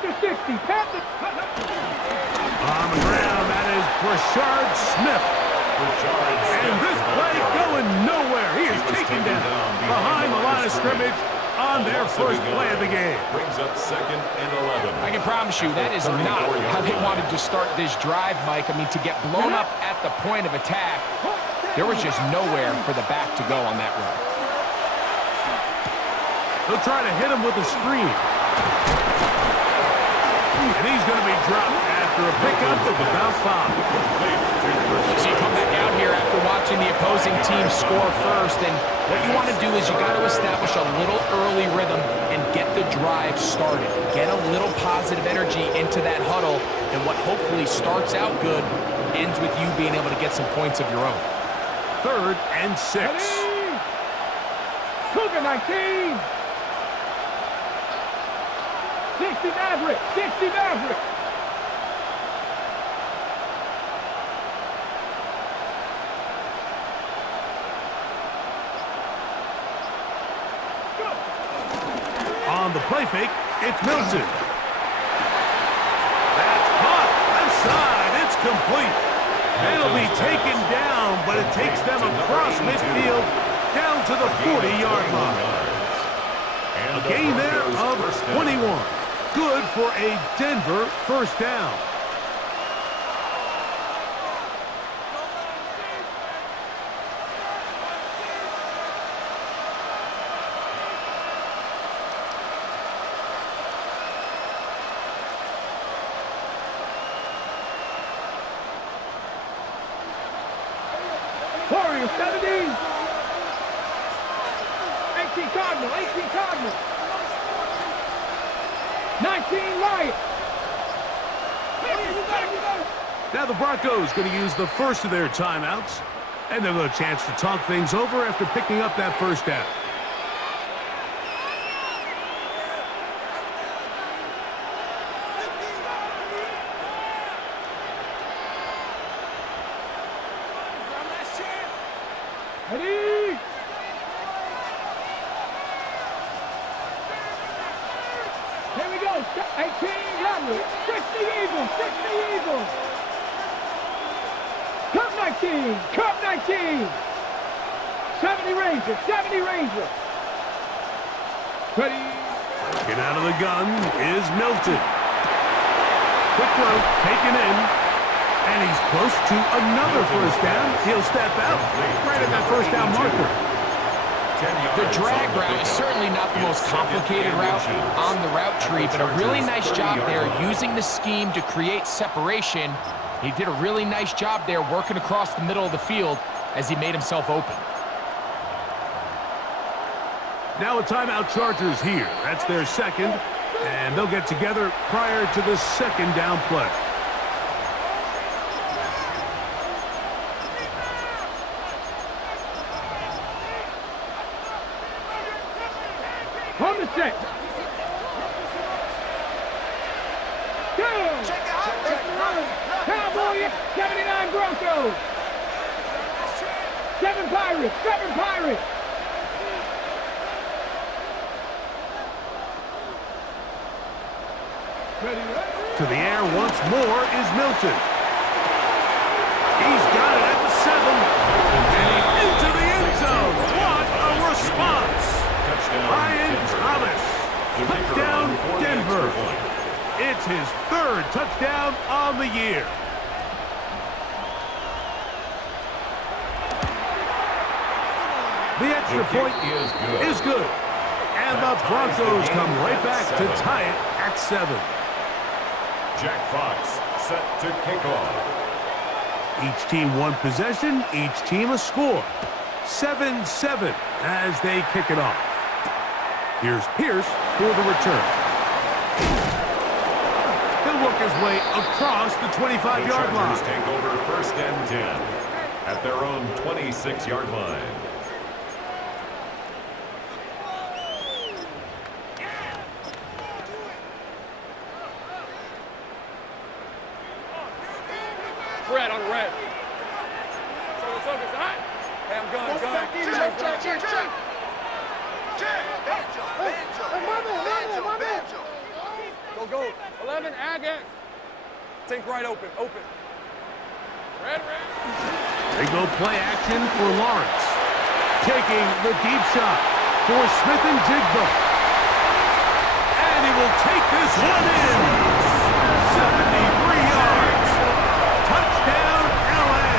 Panther 60. Panther. On the ground, that is Brashard Smith. And this play going nowhere. He is taken down behind the line of scrimmage on their first play of the game. Brings up 2nd and 11. I can promise you that is not how they wanted to start this drive, Mike. I mean, to get blown up at the point of attack, there was just nowhere for the back to go on that run. They'll try to hit him with a screen. And he's going to be dropped after a pickup of about 5. So you come back out here after watching the opposing team score first, and what you want to do is you got to establish a little early rhythm and get the drive started. Get a little positive energy into that huddle, and what hopefully starts out good ends with you being able to get some points of your own. 3rd and 6. Cougar 19. 60 Maverick. 60 Maverick. On the play fake, it's Milton. That's caught. Left side. It's complete. It'll be taken down, but it takes them across midfield down to the 40-yard line. A gain there of 21. Good for a Denver first down. Warrior 70. 18 Cardinal. 18 Cardinal. 19 Riot. Now the Broncos going to use the first of their timeouts, and they'll have a chance to talk things over after picking up that first down. Ready? Here we go. 18 Gunner. 60 Eagles. 60 Eagles. Cup 19. Cup 19. 70 Rangers. 70 Rangers. Ready? Get out of the gun is Milton. Quick throw taken in. And he's close to another first down. He'll step out right at that first down marker. The drag route is certainly not the most complicated route on the route tree, but a really nice job there using the scheme to create separation. He did a really nice job there working across the middle of the field as he made himself open. Now a timeout Chargers here. That's their second, and they'll get together prior to the second down play. On the set. Go. Cowboy. 79 Broncos. 7 Pirates. 7 Pirates. To the air once more is Milton. He's got it at the 7. And into the end zone. What a response. Ryan Thomas. Touchdown, Denver. It's his 3rd touchdown on the year. The extra point is good. And the Broncos come right back to tie it at 7. Jack Fox set to kick off. Each team one possession, each team a score. 7-7 as they kick it off. Here's Pierce for the return. He'll work his way across the 25-yard line. The Chargers take over 1st and 10 at their own 26-yard line. Red on red. Focus, all right? Hey, I'm going. Check. Go. 11, Agate. Think right open, open. Red. They go play action for Lawrence. Taking the deep shot for Smith and Jigba. And he will take this one in. 73 yards. Touchdown, LA.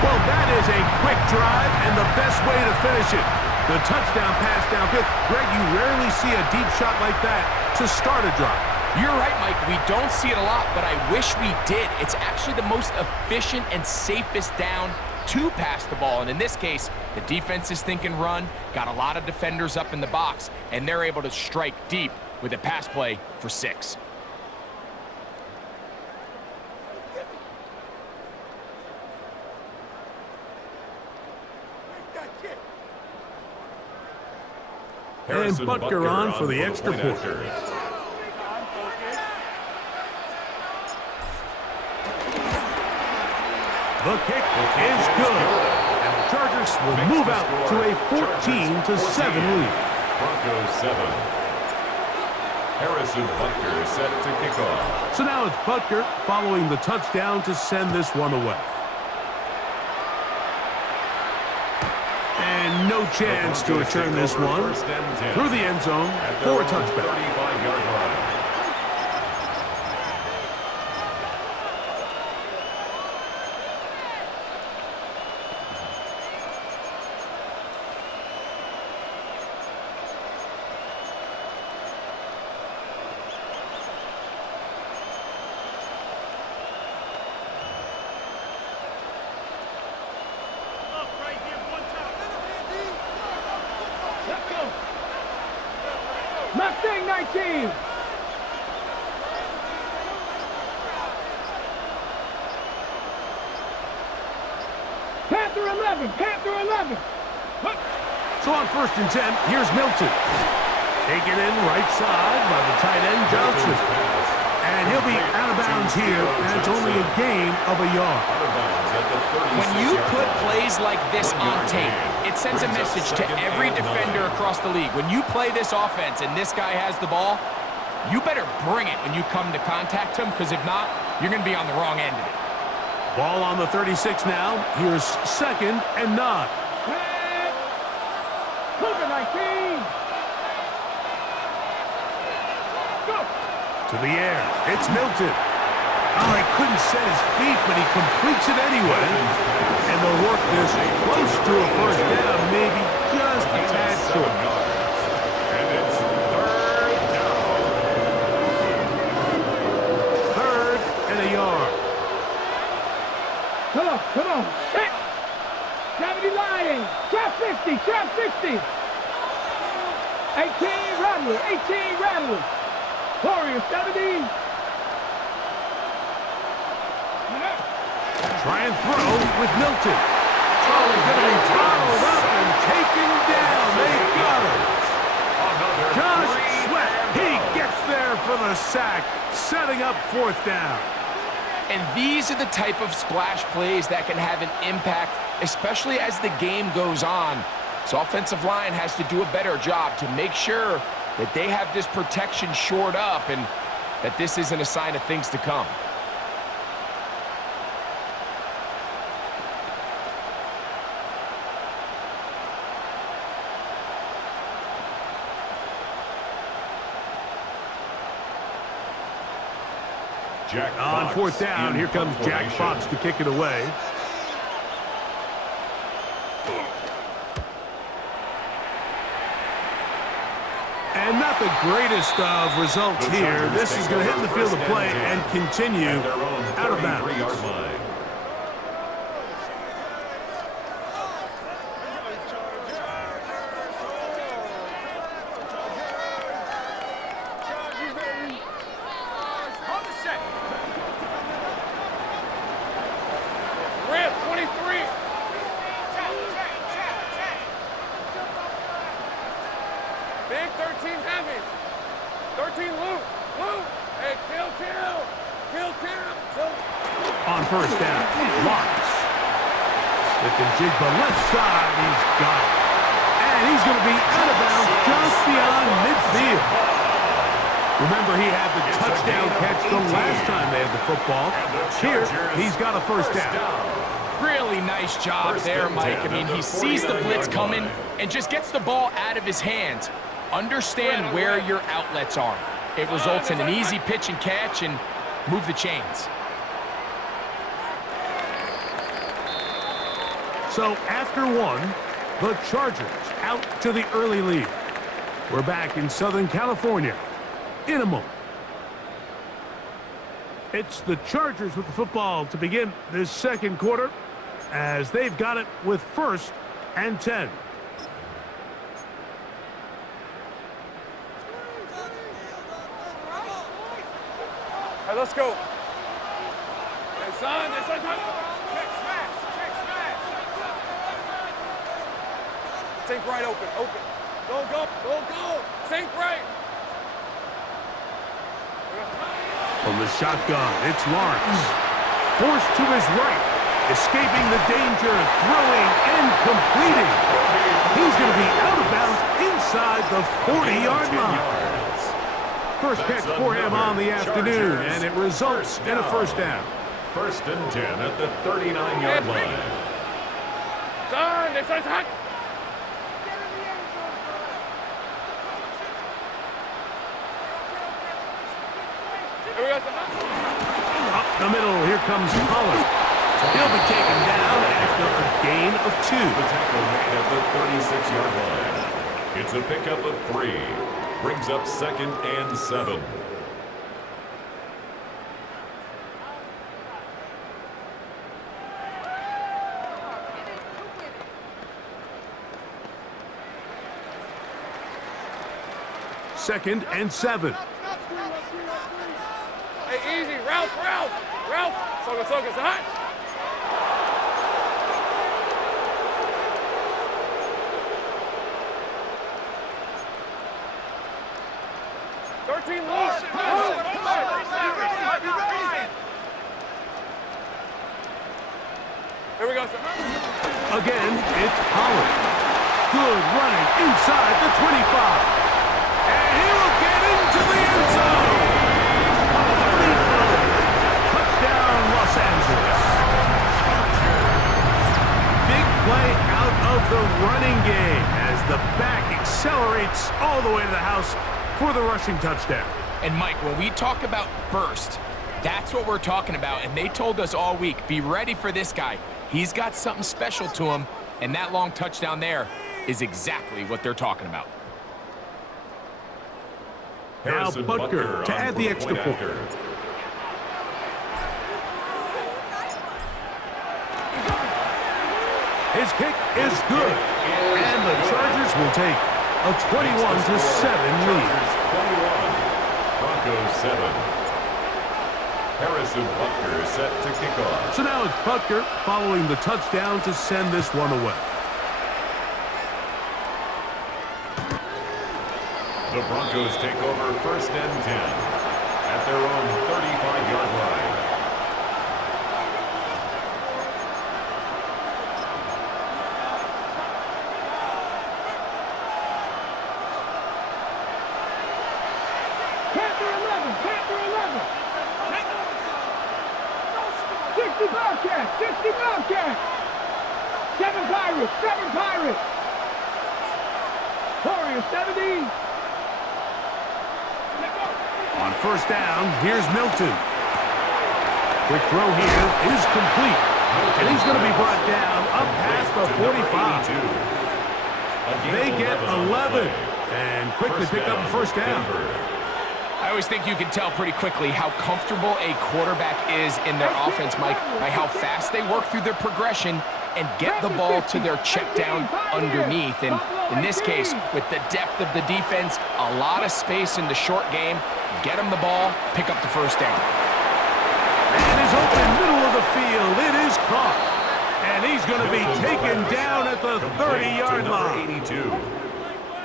Well, that is a quick drive and the best way to finish it. The touchdown pass downfield. Greg, you rarely see a deep shot like that to start a drive. You're right, Mike. We don't see it a lot, but I wish we did. It's actually the most efficient and safest down to pass the ball. And in this case, the defense is thinking run, got a lot of defenders up in the box, and they're able to strike deep with a pass play for 6. And Butker on for the extra point. The kick is good. And the Chargers will move out to a 14-7 lead. Broncos 7. Harrison Butker set to kick off. So now it's Butker following the touchdown to send this one away. And no chance to return this one through the end zone for a touchback. 35-yard line. Mustang 19. Panther 11. Panther 11. So on 1st and 10, here's Milton. Taken in right side by the tight end Johnson. And he'll be out of bounds here, and it's only a gain of a yard. When you put plays like this on tape, it sends a message to every defender across the league. When you play this offense and this guy has the ball, you better bring it when you come to contact him, because if not, you're going to be on the wrong end of it. Ball on the 36 now. Here's 2nd and 9. Cougar 19. Go. To the air. It's Milton. Oh, he couldn't set his feet, but he completes it anyway. And they'll work this close to a first down, maybe just a tad short. And it's 3rd down. 3rd and a yard. Come on. Hit. 70 lying. Trap 50. Trap 60. 18 Rattler. 18 Rattler. Warrior 70. Try and throw with Milton. Oh, he's going to be bottled up and taken down. They got him. Josh Sweat, he gets there for the sack, setting up 4th down. And these are the type of splash plays that can have an impact, especially as the game goes on. So offensive line has to do a better job to make sure that they have this protection shored up and that this isn't a sign of things to come. Jack On Fox 4th down, in here comes Jack formation. Fox to kick it away. And not the greatest of results here. This is going to hit the field of play and continue At their own out of 33-yard bounds. line. Red 23. Big 13 heavy. 13 loop. Loop. Hey, kill. On 1st down, Lawrence. Smith and Jigba left side, he's got it. And he's going to be out of bounds just beyond midfield. Remember, he had the touchdown catch the last time they had the football. Here, he's got a first down. Really nice job there, Mike. I mean, he sees the blitz coming and just gets the ball out of his hands. Understand where your outlets are. It results in an easy pitch and catch and move the chains. So after one, the Chargers out to the early lead. We're back in Southern California in a moment. It's the Chargers with the football to begin this second quarter as they've got it with 1st and 10. Hey, let's go. Hey, son, check smash. Sink right open. Go. Sink right. From the shotgun, it's Lawrence. Forced to his right. Escaping the danger, throwing and completing. He's going to be out of bounds inside the 40-yard line. First catch for him on the afternoon, and it results in a first down. 1st and 10 at the 39-yard line. Son, this is hot. Here we go, son. Up the middle, here comes Pollard. He'll be taken down after a gain of 2. The tackle made at the 36-yard line. It's a pickup of 3. Brings up 2nd and 7. Second and 7. Hey, easy. Ralph. Soga, hot. Loose. Here we go, sir. Again, it's Pollard. Good running inside the 25. And he'll get into the end zone. Touchdown, Los Angeles. Big play out of the running game as the back accelerates all the way to the house for the rushing touchdown. And Mike, when we talk about burst, that's what we're talking about. And they told us all week, be ready for this guy. He's got something special to him, and that long touchdown there is exactly what they're talking about. Now Butker to add the extra point. His kick is good, and the Chargers will take a 21-7 lead. 21, Broncos 7. Harrison Butker set to kick off. So now it's Butker following the touchdown to send this one away. The Broncos take over 1st and 10 at their own 35-yard line. Panther 11. 60 Bobcats. 7 Pirates. Warriors 70. On first down, here's Milton. Quick throw here is complete. And he's going to be brought down up past the 45. They get 11 and quickly pick up a first down. I always think you can tell pretty quickly how comfortable a quarterback is in their offense, Mike, by how fast they work through their progression and get the ball to their check down underneath. And in this case, with the depth of the defense, a lot of space in the short game, get them the ball, pick up the first down. And is open middle of the field. It is caught. And he's going to be taken down at the 30-yard line.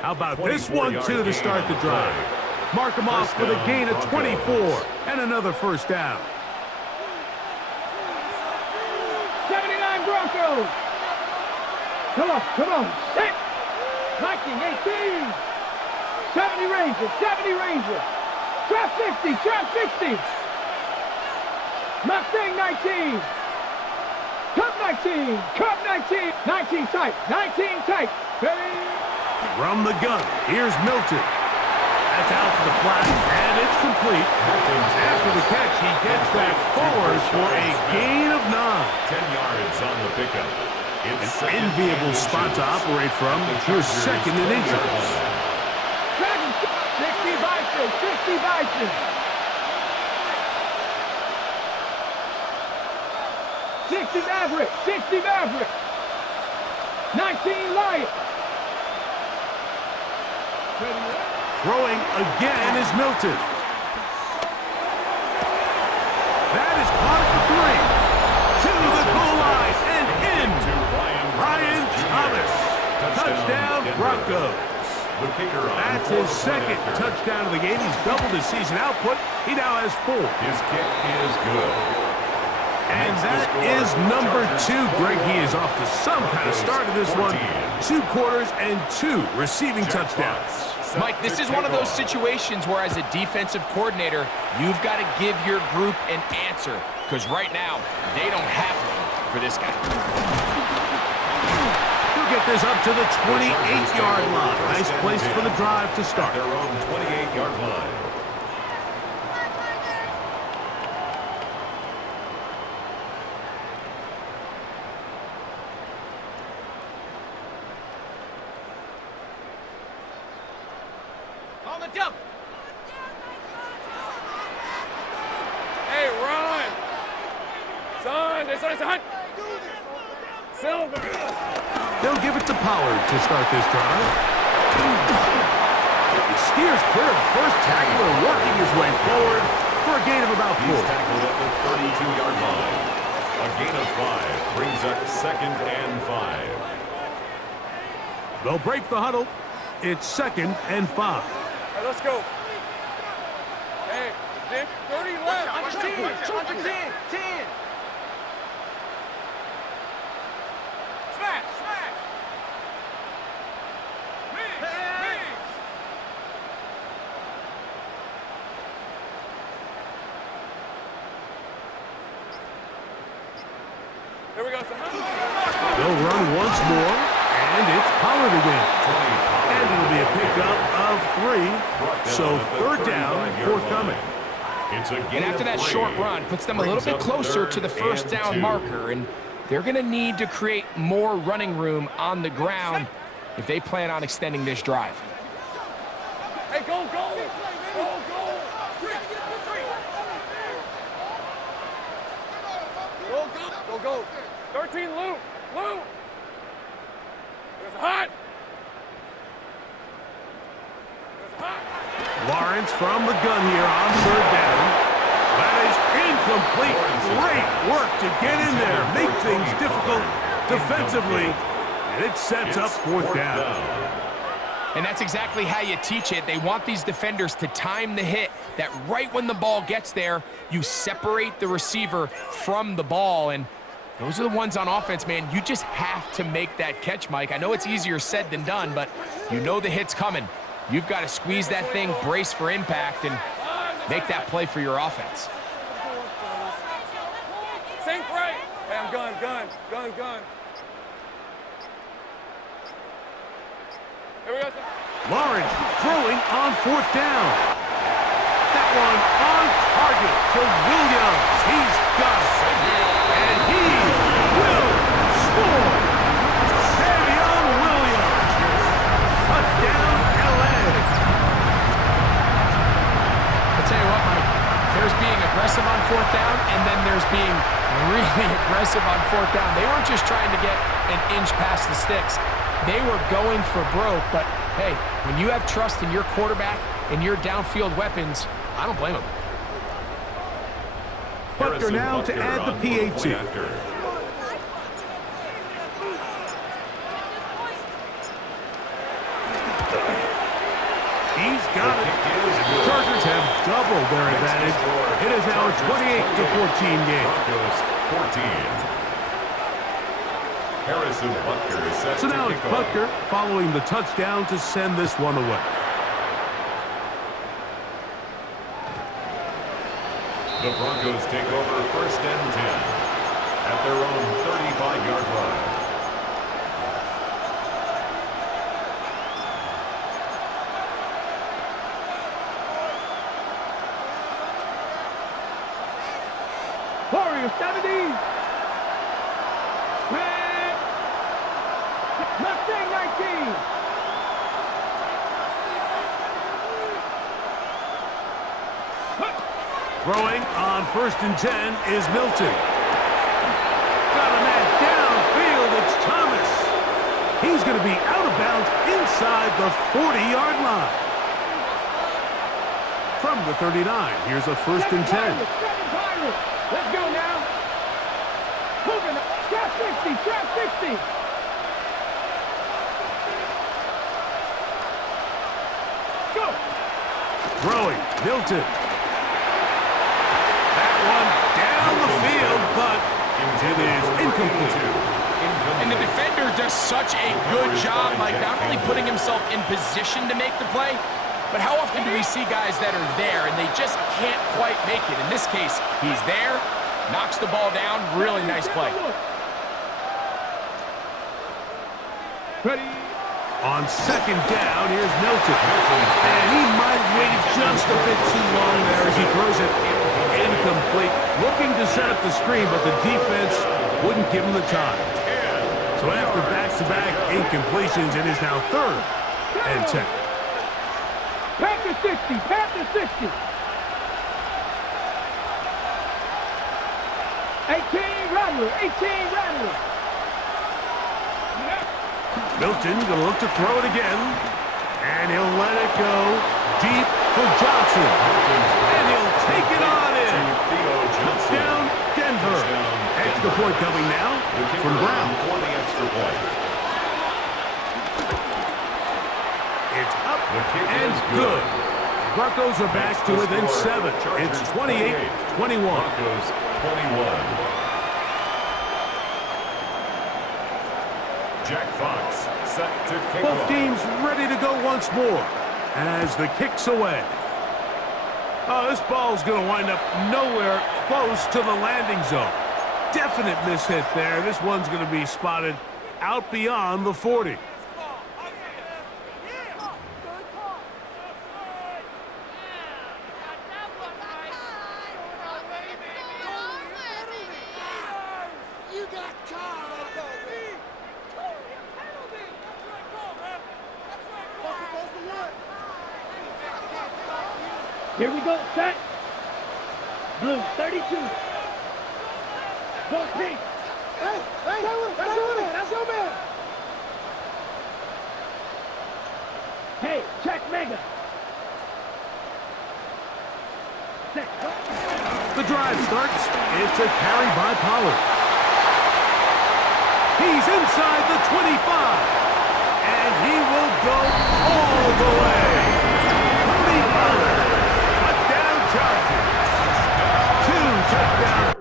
How about this one, too, to start the drive? Mark him off with a gain of 24 and another first down. 79 Broncos. Come on. 6. 19, 18. 70 Rangers, 70 Rangers. Trap 60, trap 60. Mustang 19. Cup 19, Cup 19. 19 tight, 19 tight. Ready? From the gun, here's Milton. That's out to the flat, and it's complete. After the catch, he gets that forward for a gain of 9. 10 yards on the pickup. It's An enviable spot to operate from. Here's second and inches. 60 Bison, 60 Bison. 60 Maverick, 60 Maverick. 19 Lion. Throwing again is Milton. That is caught at the 3. To the goal line and in. Ryan Thomas. Touchdown Broncos. The kicker on That's his fourth second point after. touchdown of the game. He's doubled his season output. He now has 4. His kick is good. And that is number 2. Greg, he is off to some kind of start in this one. 2 quarters and 2 receiving touchdowns. Mike, this is one of those situations where as a defensive coordinator, you've got to give your group an answer. Because right now, they don't have one for this guy. He'll get this up to the 28-yard line. Nice place for the drive to start. Their own 28-yard line. On the dump. Hey, run. Son, this is a hunt. Silver. They'll give it to Pollard to start this drive. He steers clear of the first tackler, working his way forward for a gain of about 4. He's tackled at the 32-yard line. A gain of 5 brings up second and 5. They'll break the huddle. It's second and 5. All right, let's go. Hey, 30 left. Under 10. 10. Smash. Migs. Here we go, son. They'll run once more, and it's Pollard again. And it'll be a pickup of 3. So third down, forthcoming. And after that short run, puts them a little bit closer to the first down marker. And they're going to need to create more running room on the ground if they plan on extending this drive. Hey, go. Go. 13, Lou. There's a hot. Lawrence from the gun here on third down. That is incomplete. Great work to get in there, make things difficult defensively, and it sets up fourth down. And that's exactly how you teach it. They want these defenders to time the hit, that right when the ball gets there, you separate the receiver from the ball. And those are the ones on offense, man. You just have to make that catch, Mike. I know it's easier said than done, but you know the hit's coming. You've got to squeeze that thing, brace for impact, and make that play for your offense. Sink right. Hey, I'm gun. Here we go, son. Lawrence throwing on fourth down. That one on target to Williams. He's got it. And he will score. cvon Williams. Touchdown, LA. I'll tell you what, Mike, there's being aggressive on fourth down, and then there's being really aggressive on fourth down. They weren't just trying to get an inch past the sticks. They were going for broke, but hey, when you have trust in your quarterback and your downfield weapons, I don't blame them. Butker now to add the PAT. He's got it. The Chargers have doubled their advantage. It is now a 28-14 game. Broncos 14. Harrison Butker is set So to now it's kick off. Butker following the touchdown to send this one away. The Broncos take over first and 10 at their own 35-yard line. Warriors 70. Red. Mustang 19. Throwing on first and 10 is Milton. Got a man downfield. It's Thomas. He's going to be out of bounds inside the 40-yard line. From the 39, here's a first and 10. Let's go now. Moving. Trap 60. Trap 60. Go. Throwing. Milton. That one down the field, but it is incomplete. And the defender does such a good job, like not only putting himself in position to make the play, but how often do we see guys that are there and they just can't quite make it? In this case, he's there, knocks the ball down, really nice play. Ready. On second down, here's Milton. And he might have waited just a bit too long there as he throws it incomplete. Looking to set up the screen, but the defense wouldn't give him the time. So after back-to-back incompletions, it is now third and 10. Panther 60. Panther 60. 18 Rattler. 18 Rattler. Milton going to look to throw it again. And he'll let it go deep for Johnson. And he'll take it on in. Touchdown, Denver. Extra point coming now from Brown. For the extra point. It's up and good. Broncos are back to within 7. It's 28-21. Broncos 21. Jack Fox set to kick Both off. teams ready to go once more as the kick's away. Oh, this ball's going to wind up nowhere close to the landing zone. Definite mishit there. This one's going to be spotted out beyond the 40. Here we go. Set. Blue 32. Go pink. Hey, that's your man. That's your man. Hey, check Mega. Set. The drive starts. It's a carry by Pollard. He's inside the 25. And he will go all the way. Cody Pollard. Touchdown Chargers. 2 touchdowns.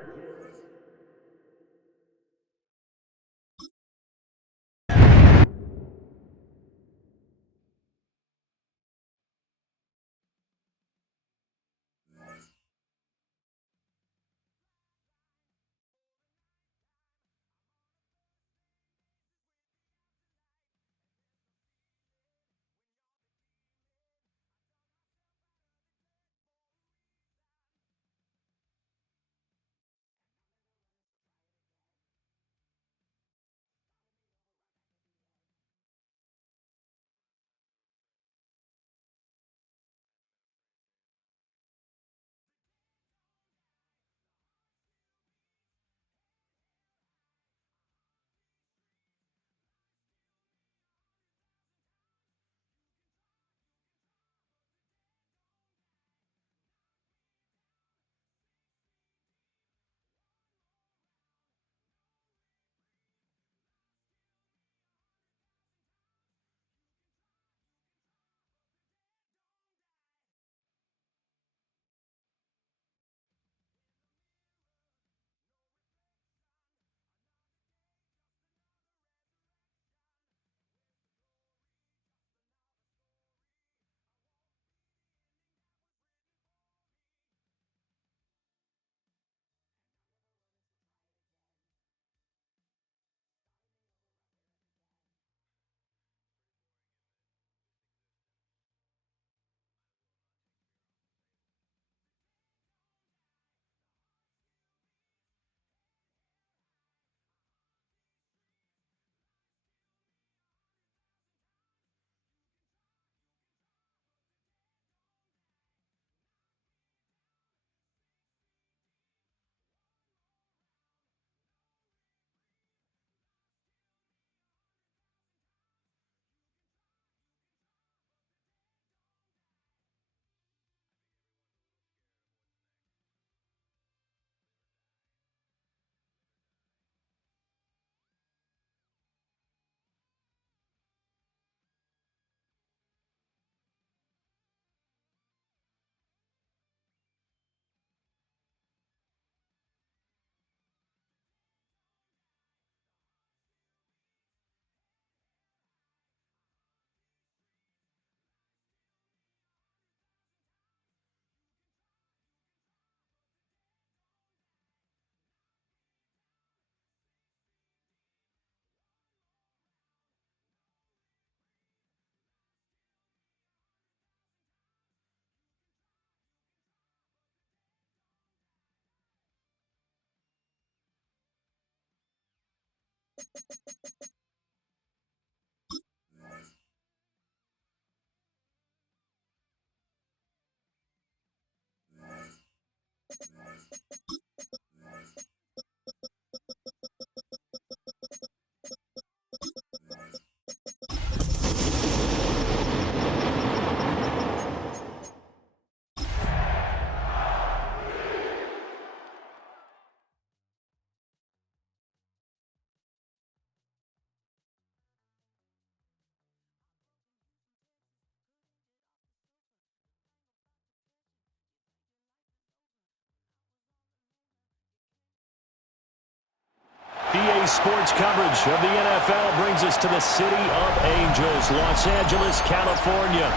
EA Sports coverage of the NFL brings us to the City of Angels, Los Angeles, California.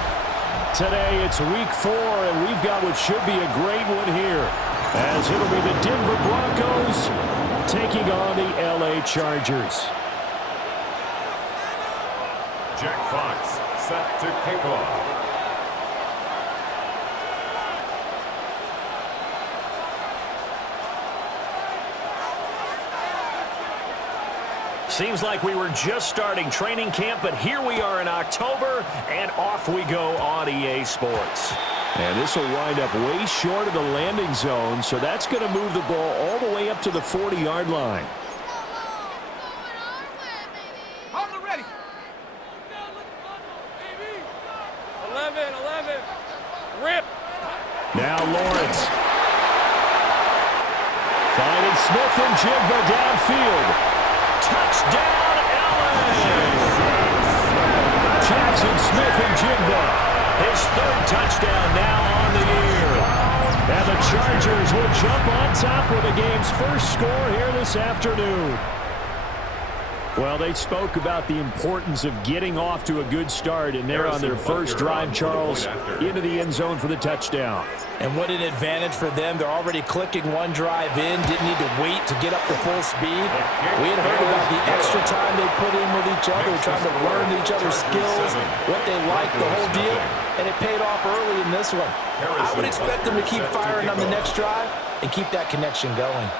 Today it's week 4, and we've got what should be a great one here, as it'll be the Denver Broncos taking on the LA Chargers. Jack Fox set to kick off. Seems like we were just starting training camp, but here we are in October, and off we go on EA Sports. And this will wind up way short of the landing zone, so that's going to move the ball all the way up to the 40-yard line. On the ready. 11. Rip. Now Lawrence. Finding Smith and Jigba downfield. Touchdown, LA! Jackson Smith-Njigba, his 3rd touchdown now on the year. And the Chargers will jump on top with the game's first score here this afternoon. Well, they spoke about the importance of getting off to a good start, and they're on their first drive, Charles, into the end zone for the touchdown. And what an advantage for them. They're already clicking one drive in, didn't need to wait to get up to full speed. We had heard about the extra time they put in with each other, trying to learn each other's skills, what they like, the whole deal, and it paid off early in this one. I would expect them to keep firing on the next drive and keep that connection going.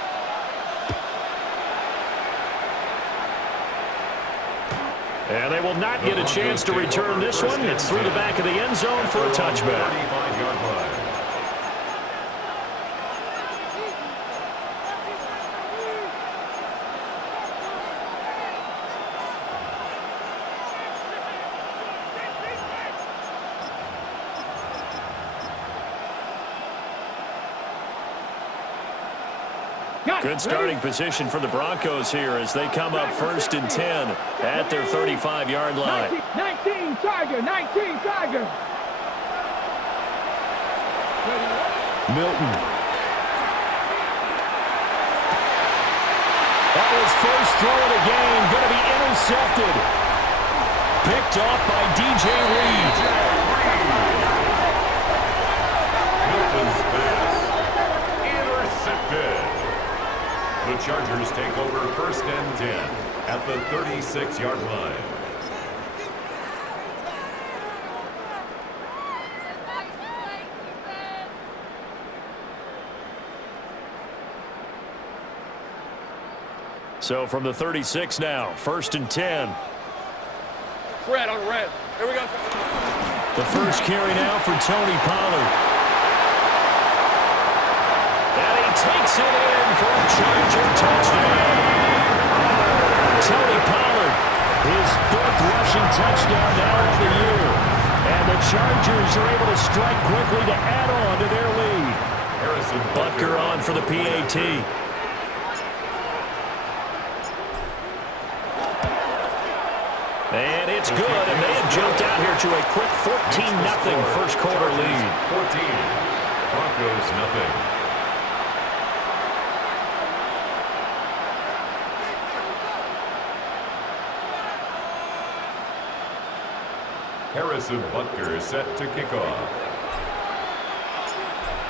And they will not get a chance to return this one. It's through the back of the end zone for a touchback. 35-yard line. Good starting position for the Broncos here as they come up 1st and 10 at their 35-yard line. 19 Tiger. Milton. That was first throw of the game, going to be intercepted. Picked off by DJ Reed. Milton's pass intercepted. The Chargers take over 1st and 10 at the 36-yard line. So from the 36 now, 1st and 10. Red on red. Here we go. The first carry now for Tony Pollard. And he takes it in for a Charger touchdown. Tony Pollard, his 5th rushing touchdown now on the year. And the Chargers are able to strike quickly to add on to their lead. Harrison Butker on for the PAT. And it's good, and they have jumped out here to a quick 14-0 first quarter lead. 14. Broncos nothing. Harrison Butker set to kick off.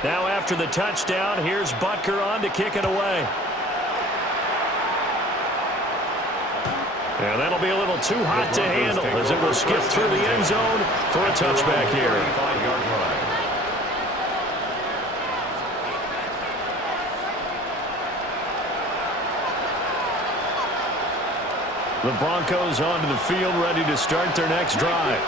Now after the touchdown, here's Butker on to kick it away. And that'll be a little too hot to handle as it will skip through the end zone for a touchback here. 35-yard line. The Broncos onto the field, ready to start their next drive.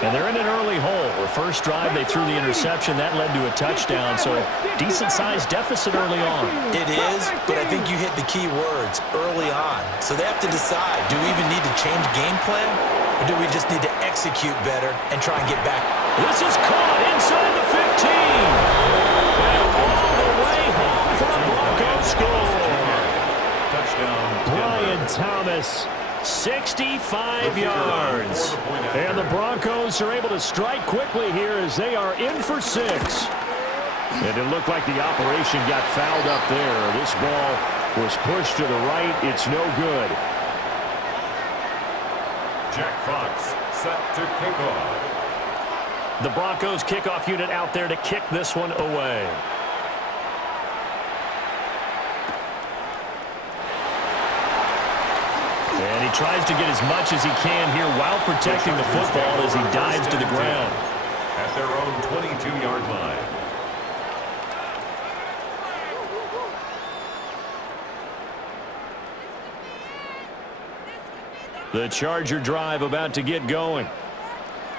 And they're in an early hole. The first drive, they threw the interception. That led to a touchdown, so decent-sized deficit early on. It is, but I think you hit the key words, early on. So they have to decide, do we even need to change game plan, or do we just need to execute better and try and get back? This is caught inside the 15. And all the way home for a Broncos score. Touchdown. Brian Thomas. 65 yards. And the Broncos are able to strike quickly here as they are in for 6. And it looked like the operation got fouled up there. This ball was pushed to the right. It's no good. Jack Fox set to kick off. The Broncos kickoff unit out there to kick this one away. And he tries to get as much as he can here while protecting the football as he dives to the ground. At their own 22-yard line. The Charger drive about to get going.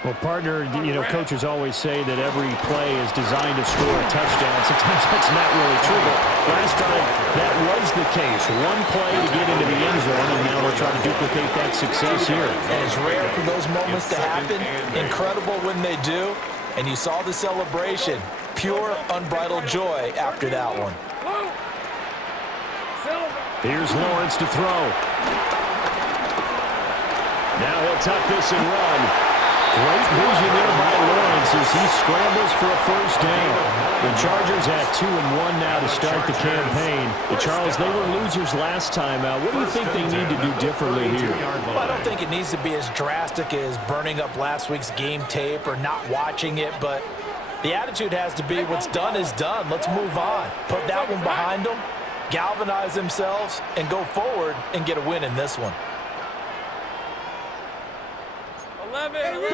Well, partner, coaches always say that every play is designed to score a touchdown. Sometimes that's not really true, but last time that was the case. One play to get into the end zone, and now they're trying to duplicate that success here. And it's rare for those moments to happen. Incredible when they do. And you saw the celebration. Pure, unbridled joy after that one. Here's Lawrence to throw. Now he'll tuck this and run. Great vision there by Lawrence as he scrambles for a first down. The Chargers at 2-1 now to start the campaign. But Charles, they were losers last time out. What do you think they need to do differently here? Well, I don't think it needs to be as drastic as burning up last week's game tape or not watching it, but the attitude has to be what's done is done. Let's move on. Put that one behind them, galvanize themselves, and go forward and get a win in this one. 11. Go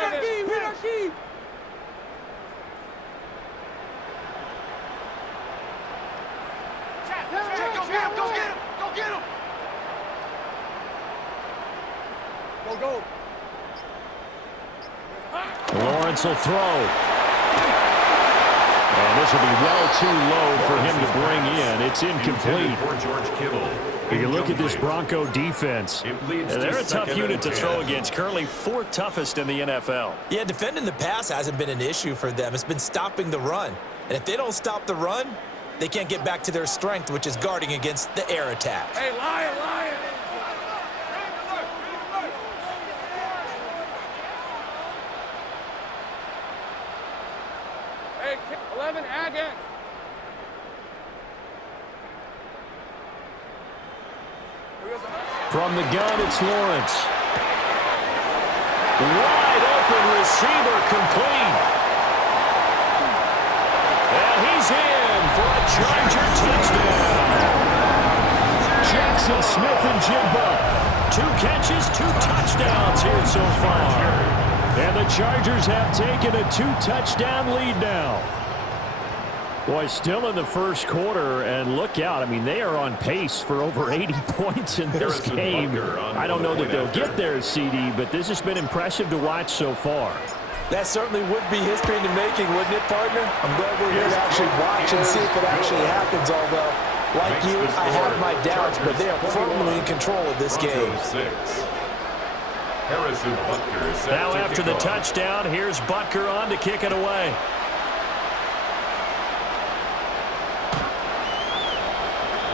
get him. Go. Lawrence will throw. And this will be well too low for him to bring in. It's incomplete. You look at this Bronco defense. They're a tough unit to throw against. Currently 4th toughest in the NFL. Yeah, defending the pass hasn't been an issue for them. It's been stopping the run. And if they don't stop the run, they can't get back to their strength, which is guarding against the air attack. Hey, Lion. Hey, 11, add it. From the gun, it's Lawrence. Wide open receiver complete. And he's in for a Charger touchdown. Jackson Smith and Jimba. 2 catches, 2 touchdowns here so far. And the Chargers have taken a 2-touchdown lead now. Boy, still in the first quarter, and look out. I mean, they are on pace for over 80 points in this game. I don't know that they'll get there, CD, but this has been impressive to watch so far. That certainly would be history in the making, wouldn't it, partner? I'm glad we're here to actually watch and see if it actually happens, although, like you, I have my doubts, but they are firmly in control of this game. Now after the touchdown, here's Butker on to kick it away.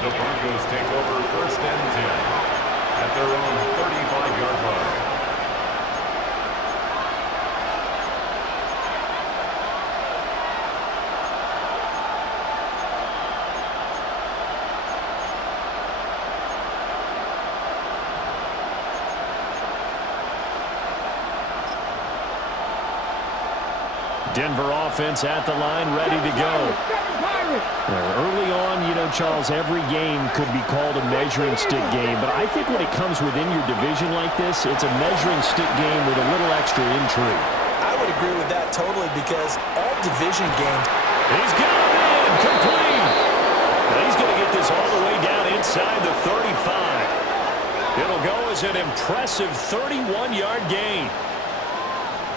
The Broncos take over 1st and 10 at their own 35-yard line. Denver offense at the line, ready to go. Early on, Charles, every game could be called a measuring stick game, but I think when it comes within your division like this, it's a measuring stick game with a little extra intrigue. I would agree with that totally because all division games... He's got him in, complete. And he's going to get this all the way down inside the 35. It'll go as an impressive 31-yard gain.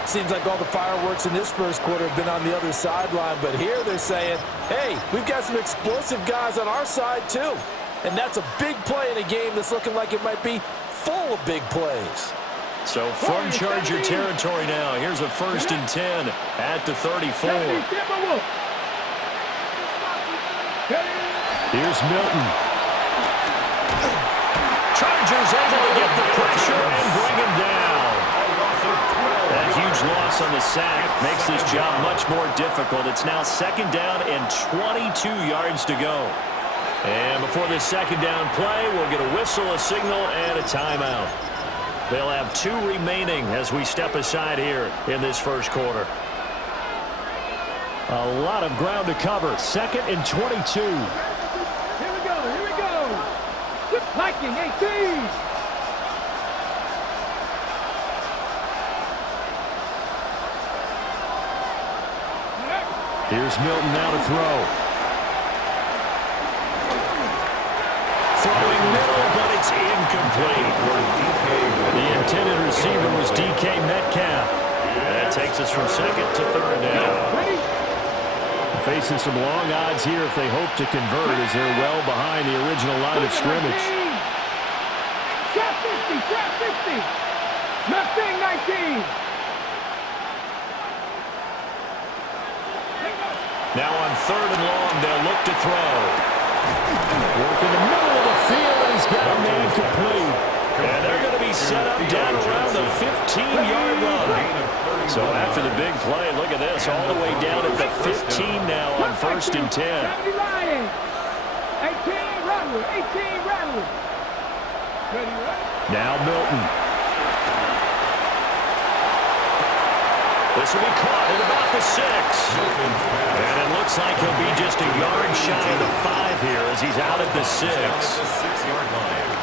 Seems like all the fireworks in this first quarter have been on the other sideline, but here they're saying, hey, we've got some explosive guys on our side too. And that's a big play in a game that's looking like it might be full of big plays. So from Charger territory now, here's a 1st and 10 at the 34. Here's Milton. Chargers able to get the pressure and bring him down. That huge loss on the sack makes this job much more difficult. It's now 2nd down and 22 yards to go. And before this 2nd down play, we'll get a whistle, a signal, and a timeout. They'll have 2 remaining as we step aside here in this first quarter. A lot of ground to cover. 2nd and 22. Here we go. Viking 18. Here's Milton now to throw. Throwing middle, but it's incomplete. The intended receiver was DK Metcalf. That takes us from 2nd to 3rd down. Facing some long odds here if they hope to convert as they're well behind the original line of scrimmage. Trap 50. Mustang 19. Now on 3rd and long, they'll look to throw. Work in the middle of the field, and he's got a man complete. And they're going to be set up down around the 15-yard line. So after the big play, look at this, all the way down at the 15 now on 1st and 10. 18 Rattler. Now Milton. This will be caught at about the 6. And it looks like he'll be just a yard shy of the 5 here as he's out at the 6.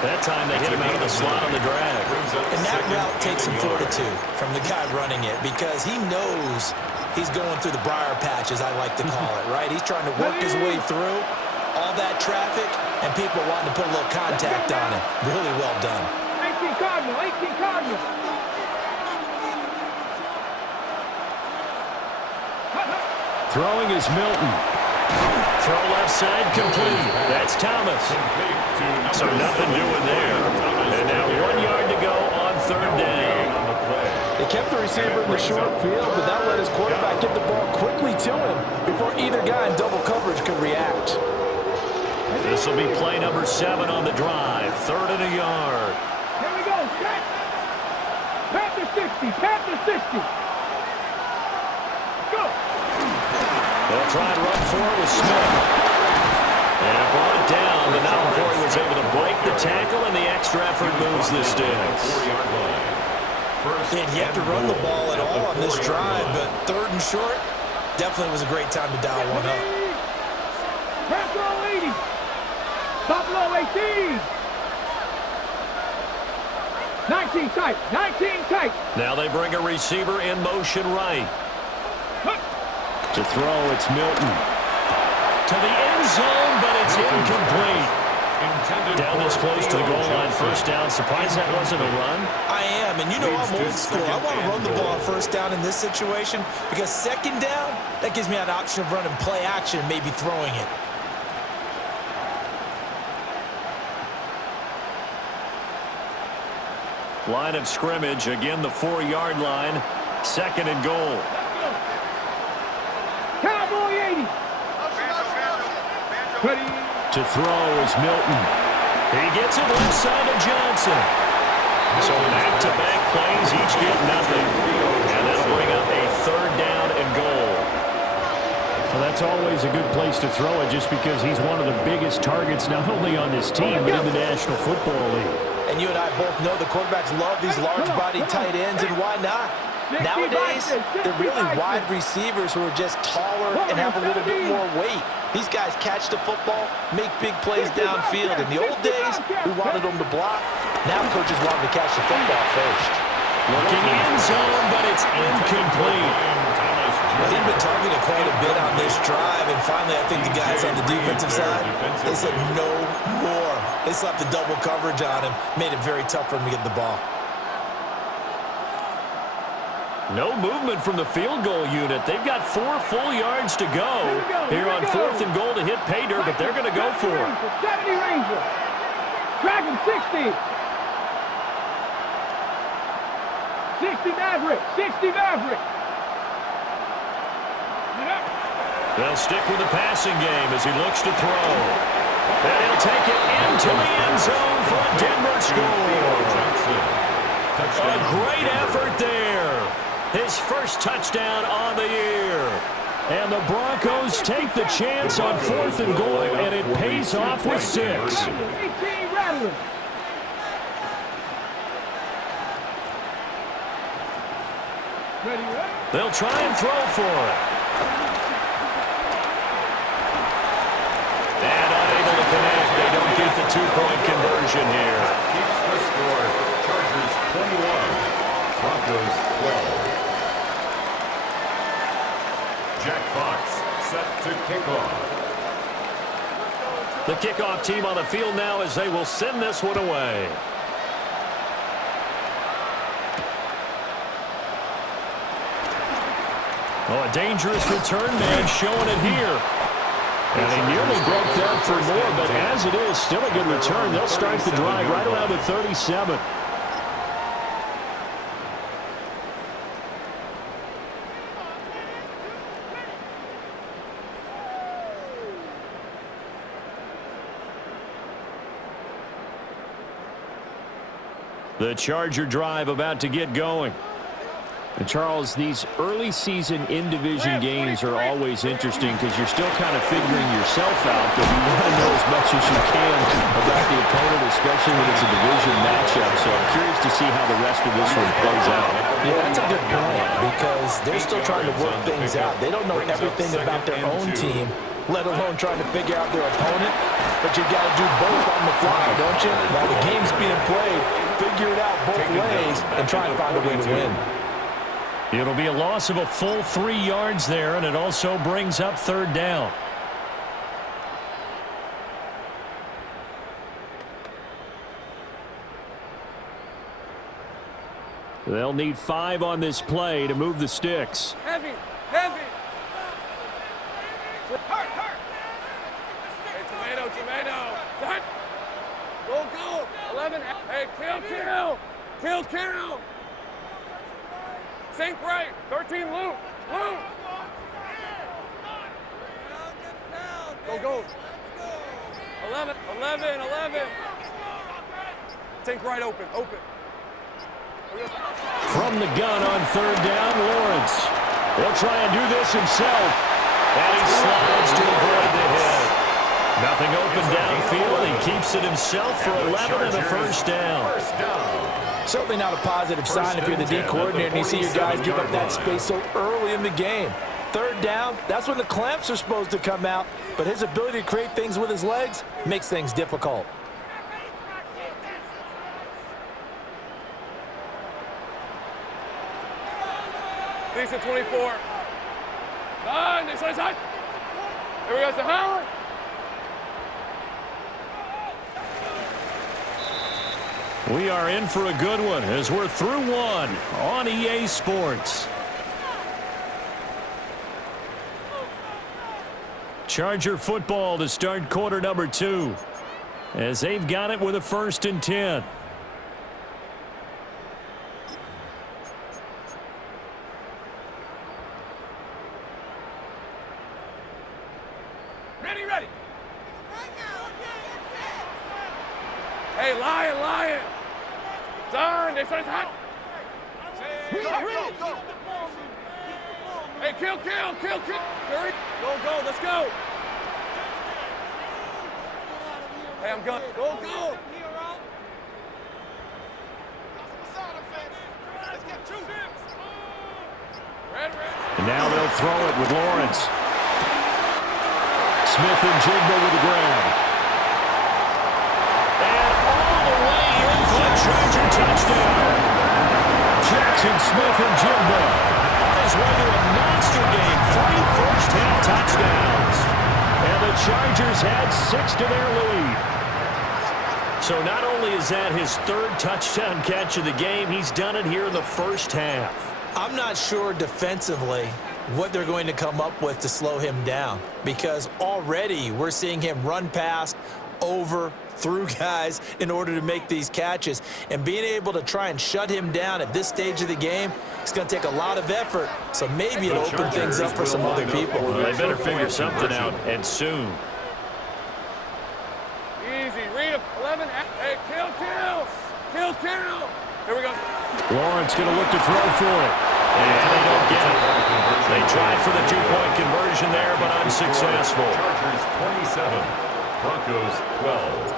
That time they hit him out of the slot on the drag. And that route takes some fortitude from the guy running it because he knows he's going through the briar patch, as I like to call it, right? He's trying to work his way through all that traffic and people wanting to put a little contact on him. Really well done. 18 Cardinal. Throwing is Milton. Throw left side complete. That's Thomas. So nothing doing there. And now 1 yard to go on 3rd down. They kept the receiver in the short field, but that let his quarterback get the ball quickly to him before either guy in double coverage could react. This will be play number 7 on the drive. 3rd and a yard. Here we go. Panther 60. Go. They'll try and run for it with Smith. And brought down, but not before he was able to break the tackle, and the extra effort moves the sticks. Didn't have to run the ball at all on this drive, but 3rd and short, definitely was a great time to dial one up. Panther 80. Buffalo 18. 19 tight. Now they bring a receiver in motion right. To throw, it's Milton. To the end zone, but it's incomplete. Down this close to the goal line, 1st down. Surprised that wasn't a run? I am, and you know I'm old school. I want to run the ball on 1st down in this situation because 2nd down, that gives me an option of running play action and maybe throwing it. Line of scrimmage, again the 4-yard line. 2nd and goal. Cowboy 80. To throw is Milton. He gets it left side of Johnson. So back-to-back plays, each get nothing. And that'll bring up a 3rd down and goal. Well, that's always a good place to throw it just because he's one of the biggest targets not only on this team but in the National Football League. And you and I both know the quarterbacks love these large-body tight ends, and why not? Nowadays, they're really wide receivers who are just taller and have a little bit more weight. These guys catch the football, make big plays downfield. In the old days, we wanted them to block. Now coaches want them to catch the football first. Looking end zone, but it's incomplete. Well, he's been targeted quite a bit on this drive. In finally, I think the guys on the defensive side, they said no more. They slapped the double coverage on him, made it very tough for him to get the ball. No movement from the field goal unit. They've got 4 full yards to go here on 4th and goal to hit pay dirt, but they're going to go for it. 70 Ranger. Dragon 60. 60 Maverick. 60 Maverick. They'll stick with the passing game as he looks to throw. And he'll take it into the end zone for a Denver score. A great effort there. His first touchdown on the year. And the Broncos take the chance on 4th and goal, and it pays off with 6. 18 Rattlers. Ready, ready. They'll try and throw for it. And unable to connect. They don't get the 2-point conversion here. Keeps the score. Chargers 21. Broncos 12. Jack Fox set to kick off. The kickoff team on the field now as they will send this one away. Oh, a dangerous return man showing it here. And he nearly broke that for more, but as it is, still a good return. They'll start the drive right around the 37. The Charger drive about to get going. And Charles, these early season in-division games are always interesting because you're still kind of figuring yourself out, but you want to know as much as you can about the opponent, especially when it's a division matchup. So I'm curious to see how the rest of this one plays out. Yeah, that's a good point because they're still trying to work things out. They don't know everything about their own team, let alone trying to figure out their opponent. But you got to do both on the fly, don't you? While the game's being played, figure it out both ways and try and find a way to win. It'll be a loss of a full 3 yards there, and it also brings up 3rd down. They'll need 5 on this play to move the sticks. Heavy, heavy. Hurt, hurt. Hey, tomato, tomato. Hurt. Go, go. 11. Hey, kill, kill. Kill, kill. Sink right. 13, loop. Loop. Go, go. 11, 11, 11. Sink right, open, open. From the gun on 3rd down, Lawrence. He'll try and do this himself. And he slides to avoid the hit. Nothing open downfield. He keeps it himself for 11 and a 1st down. Certainly not a positive sign if you're the D coordinator and you see your guys give up that space so early in the game. 3rd down, that's when the clamps are supposed to come out. But his ability to create things with his legs makes things difficult. Decent 24. 9, this side. Here we go, Sahara. We are in for a good one as we're through one on EA Sports. Charger football to start quarter number 2 as they've got it with a 1st and 10. Ready. Hey, Lion. Turn, this one's hot. Hey, kill. Hurry. Go, let's go. Hey, I'm going. Go. And now they'll throw it with Lawrence. Smith and Jigba with the grab. And all the way in for a Charger touchdown. Jackson Smith and Jigba on his way to a monster game. 3 first-half touchdowns. Chargers add 6 to their lead. So not only is that his third touchdown catch of the game, he's done it here in the first half. I'm not sure defensively what they're going to come up with to slow him down, because already we're seeing him run past, over, through guys in order to make these catches. And being able to try and shut him down at this stage of the game, it's going to take a lot of effort. So maybe it'll open things up for some other people. Well, they better figure something out, and soon. Easy, read him. 11. Hey, kill. Here we go. Lawrence going to look to throw for it. And they don't get it. They tried for the 2-point conversion there, but unsuccessful. Chargers 27, Broncos 12.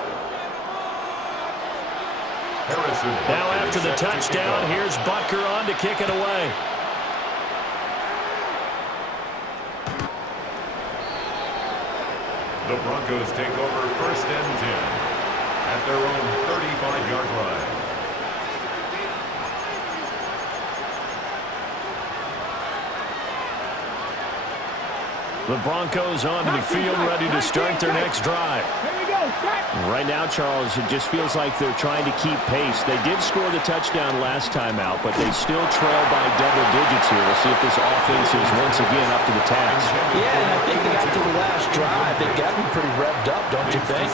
Harrison. Now after the touchdown, here's Butker on to kick it away. The Broncos take over 1st and 10 at their own 35-yard line. The Broncos onto the field, ready to start their next drive. Right now, Charles, it just feels like they're trying to keep pace. They did score the touchdown last time out, but they still trail by double digits here. We'll see if this offense is once again up to the task. Yeah, and I think they got to the last drive. They got to be pretty revved up, don't you think?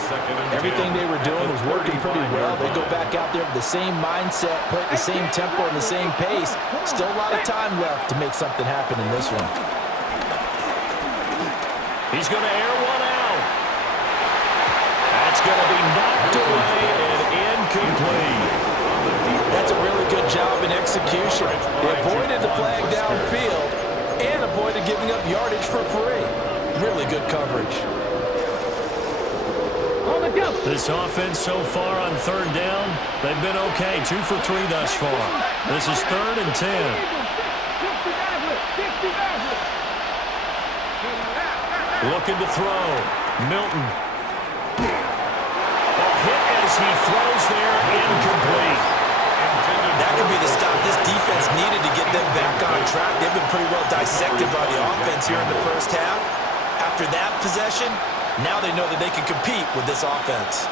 Everything they were doing was working pretty well. They go back out there with the same mindset, play at the same tempo and the same pace. Still a lot of time left to make something happen in this one. He's going to air one out. That's going to be knocked away and incomplete. That's a really good job in execution. They avoided the flag downfield and avoided giving up yardage for free. Really good coverage. This offense so far on 3rd down, they've been okay. 2 for 3 thus far. This is 3rd and 10. Looking to throw. Milton. A hit as he throws there, incomplete. That could be the stop this defense needed to get them back on track. They've been pretty well dissected by the offense here in the first half. After that possession, now they know that they can compete with this offense.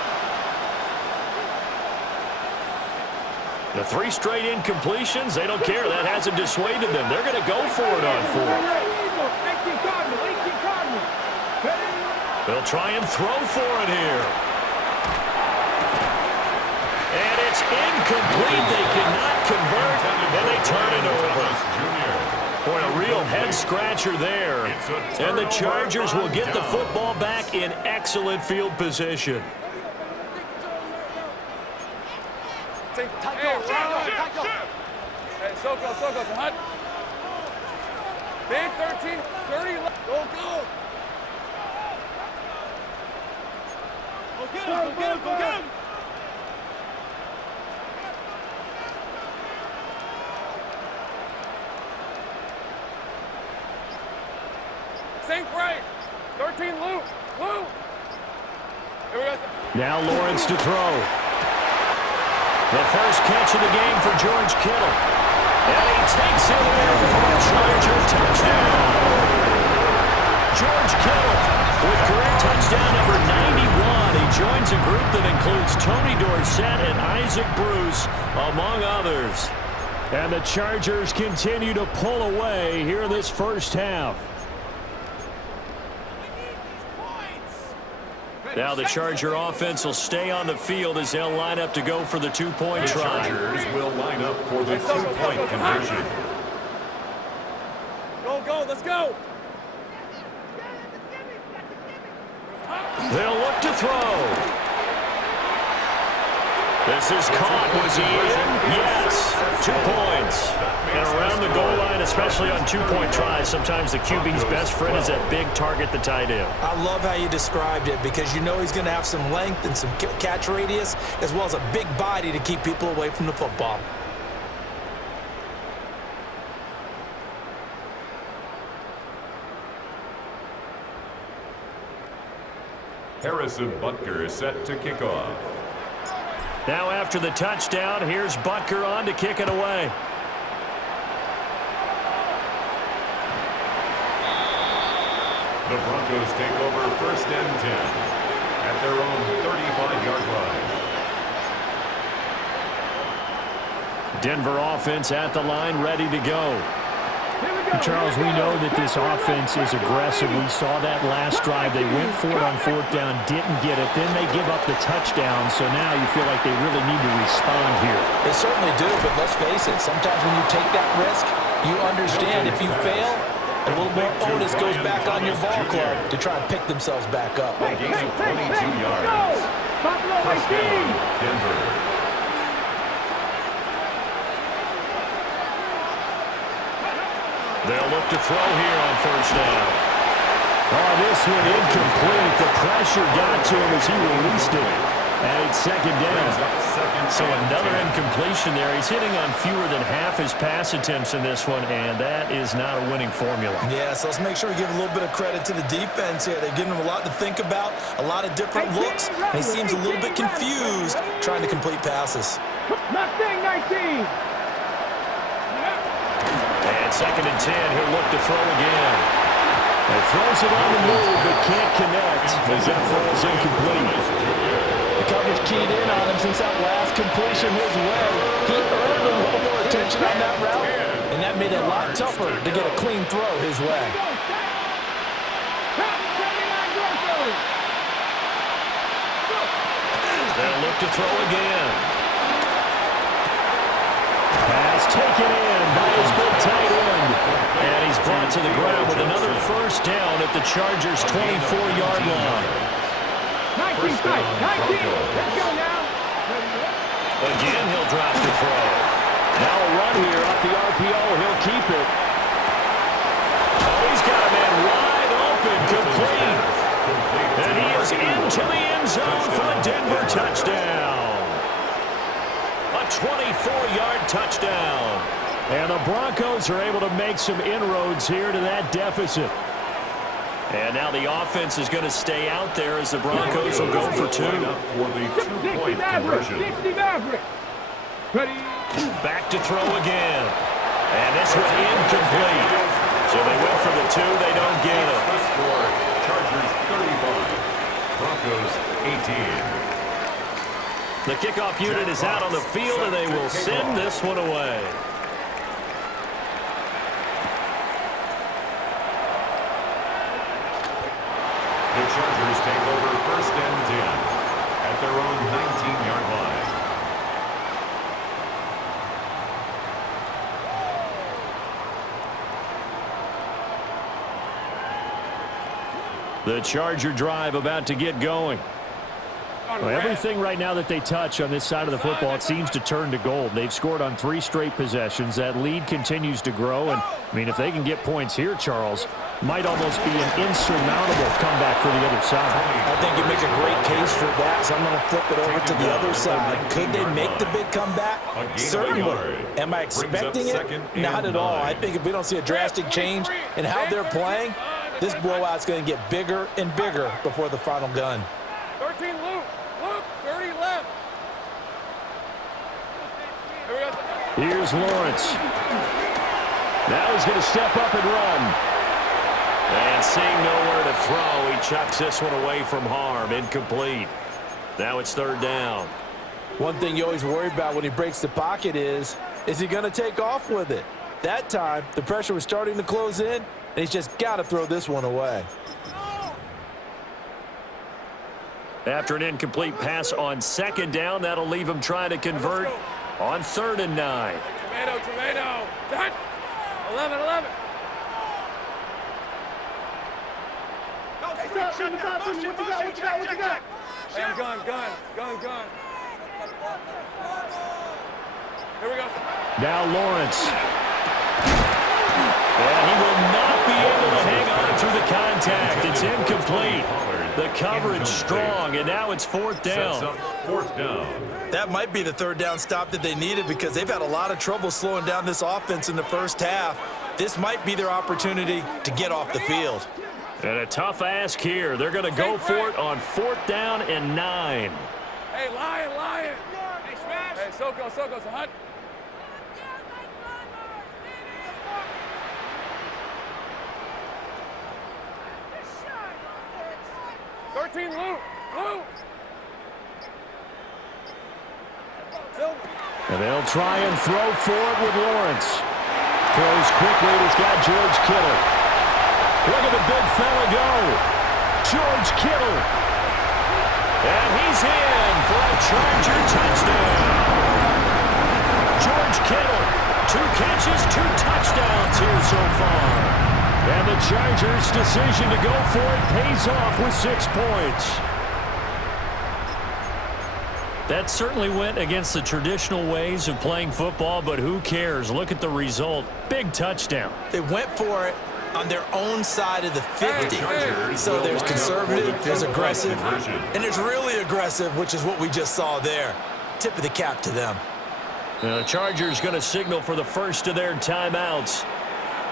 The 3 straight incompletions, they don't care. That hasn't dissuaded them. They're going to go for it on 4th. They'll try and throw for it here. And it's incomplete. They cannot convert, and they turn it over. Boy, a real head-scratcher there. And the Chargers will get the football back in excellent field position. Hey, Soko, hut. Big 13, 30, go. Go get him. Sink right. 13, Lou. Here we go. Now Lawrence to throw. The first catch of the game for George Kittle. And he takes it in for a Charger touchdown. George Kittle with career touchdown number 91. He joins a group that includes Tony Dorsett and Isaac Bruce, among others. And the Chargers continue to pull away here in this first half. Now the Charger offense will stay on the field as they'll line up to go for the 2-point try. The Chargers will line up for the 2-point conversion. Go, let's go. They'll look to throw. This is caught. Was he in? Yes. 2 points. And around the goal line, especially on 2-point tries, sometimes the QB's best friend is that big target, the tight end. I love how you described it, because you know he's going to have some length and some catch radius, as well as a big body to keep people away from the football. Harrison Butker is set to kick off. Now after the touchdown, here's Butker on to kick it away. The Broncos take over 1st and 10 at their own 35-yard line. Denver offense at the line, ready to go. Charles, we know that this offense is aggressive. We saw that last drive. They went for it on 4th down, didn't get it. Then they give up the touchdown, so now you feel like they really need to respond here. They certainly do, but let's face it, sometimes when you take that risk, you understand if you fail, a little more onus goes back on your ball club to try and pick themselves back up. A gain of 22 yards. First down, Denver. They'll look to throw here on 1st down. Oh, this one incomplete. The pressure got to him as he released it. And it's 2nd down. So another incompletion there. He's hitting on fewer than half his pass attempts in this one, and that is not a winning formula. Yeah, so let's make sure we give a little bit of credit to the defense here. They're giving him a lot to think about, a lot of different looks, and he seems a little bit confused trying to complete passes. Mustang 19. And 2nd and 10, he'll look to throw again. He throws it on the move, but can't connect as that falls incomplete. The coverage keyed in on him since that last completion his way. He earned a little more attention on that route, and that made it a lot tougher to get a clean throw his way. They'll look to throw again. Pass taken in by his big tight end. And he's brought to the ground with another 1st down at the Chargers' 24-yard line. 19 strike, 19. Let's go now. Again, he'll drop the throw. Now a run here off the RPO. He'll keep it. Oh, he's got a man wide open, complete. And he is into the end zone for a Denver touchdown. A 24-yard touchdown. And the Broncos are able to make some inroads here to that deficit. And now the offense is going to stay out there as the Broncos will go for 2. For the 2-point conversion. 60 Maverick. Ready. Back to throw again. And this one incomplete. So they went for the 2. They don't get it. The score, Chargers 35, Broncos 18. The kickoff unit is out on the field, and they will send this one away. The Chargers take over 1st and 10 at their own 19-yard line. The Charger drive about to get going. Well, everything right now that they touch on this side of the football, it seems to turn to gold. They've scored on 3 straight possessions. That lead continues to grow. And, I mean, if they can get points here, Charles, might almost be an insurmountable comeback for the other side. I think you make a great case for that, so I'm going to flip it over to the other side. Could they make the big comeback? Certainly. Am I expecting it? Not at all. I think if we don't see a drastic change in how they're playing, this blowout's going to get bigger and bigger before the final gun. 13 Luke. Luke, 30 left. Here we go. Here's Lawrence. Now he's going to step up and run. And seeing nowhere to throw, he chucks this one away from harm. Incomplete. Now it's 3rd down. One thing you always worry about when he breaks the pocket is he going to take off with it? That time, the pressure was starting to close in, and he's just got to throw this one away. After an incomplete pass on 2nd down, that'll leave him trying to convert on 3rd and 9. Tomato. Done. 11. What you got? Hey, gun. Here we go. Now Lawrence. And he will not be able to hang on through the contact. It's incomplete. The coverage strong, and now it's 4th down. 4th down. That might be the 3rd down stop that they needed because they've had a lot of trouble slowing down this offense in the first half. This might be their opportunity to get off the field. And a tough ask here. They're going to go for it on 4th down and 9. Hey, Lion. Hey, smash. Hey, Soko, Hunt. 14, Lou. Silver. And they'll try and throw for it with Lawrence. Throws quickly, and he's got George Kittle. Look at the big fella go. George Kittle. And he's in for a Charger touchdown. George Kittle, 2 catches, 2 touchdowns here so far. And the Chargers' decision to go for it pays off with 6 points. That certainly went against the traditional ways of playing football, but who cares? Look at the result. Big touchdown. They went for it on their own side of the 50. So there's conservative, there's aggressive, and there's really aggressive, which is what we just saw there. Tip of the cap to them. The Chargers going to signal for the first of their timeouts.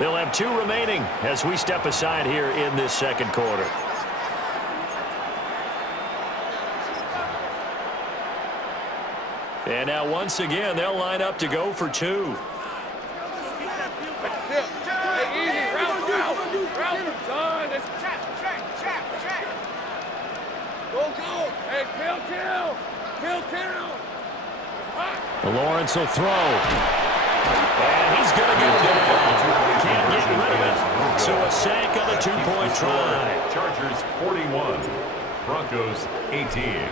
They'll have 2 remaining as we step aside here in this second quarter. And now once again, they'll line up to go for 2. Hey, easy. Route. Son, it's check. Go. Hey, kill. Lawrence will throw. And he's going to go down. Can't get rid of it. So a sack on the 2-point try. Chargers 41, Broncos 18.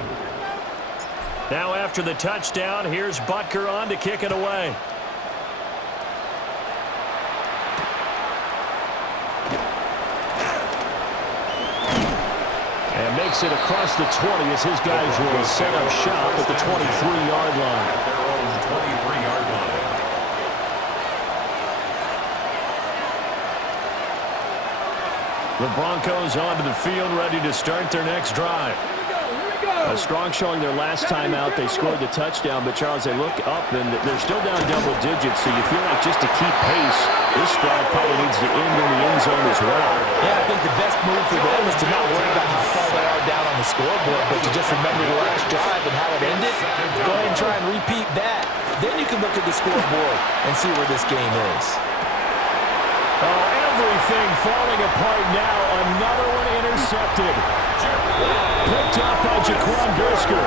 Now after the touchdown, here's Butker on to kick it away. And makes it across the 20 as his guys will set up shop at the 23-yard line. At their own 23-yard line. The Broncos onto the field, ready to start their next drive. A strong showing their last time out. They scored the touchdown, but Charles, they look up and they're still down double digits, so you feel like just to keep pace, this drive probably needs to end in the end zone as well. Yeah, I think the best move for them is to not worry about how far they are down on the scoreboard, but to just remember the last drive and how it ended. Go ahead and try and repeat that. Then you can look at the scoreboard and see where this game is. Oh, everything falling apart now. Another one intercepted. Picked up by Jaquan Brisker.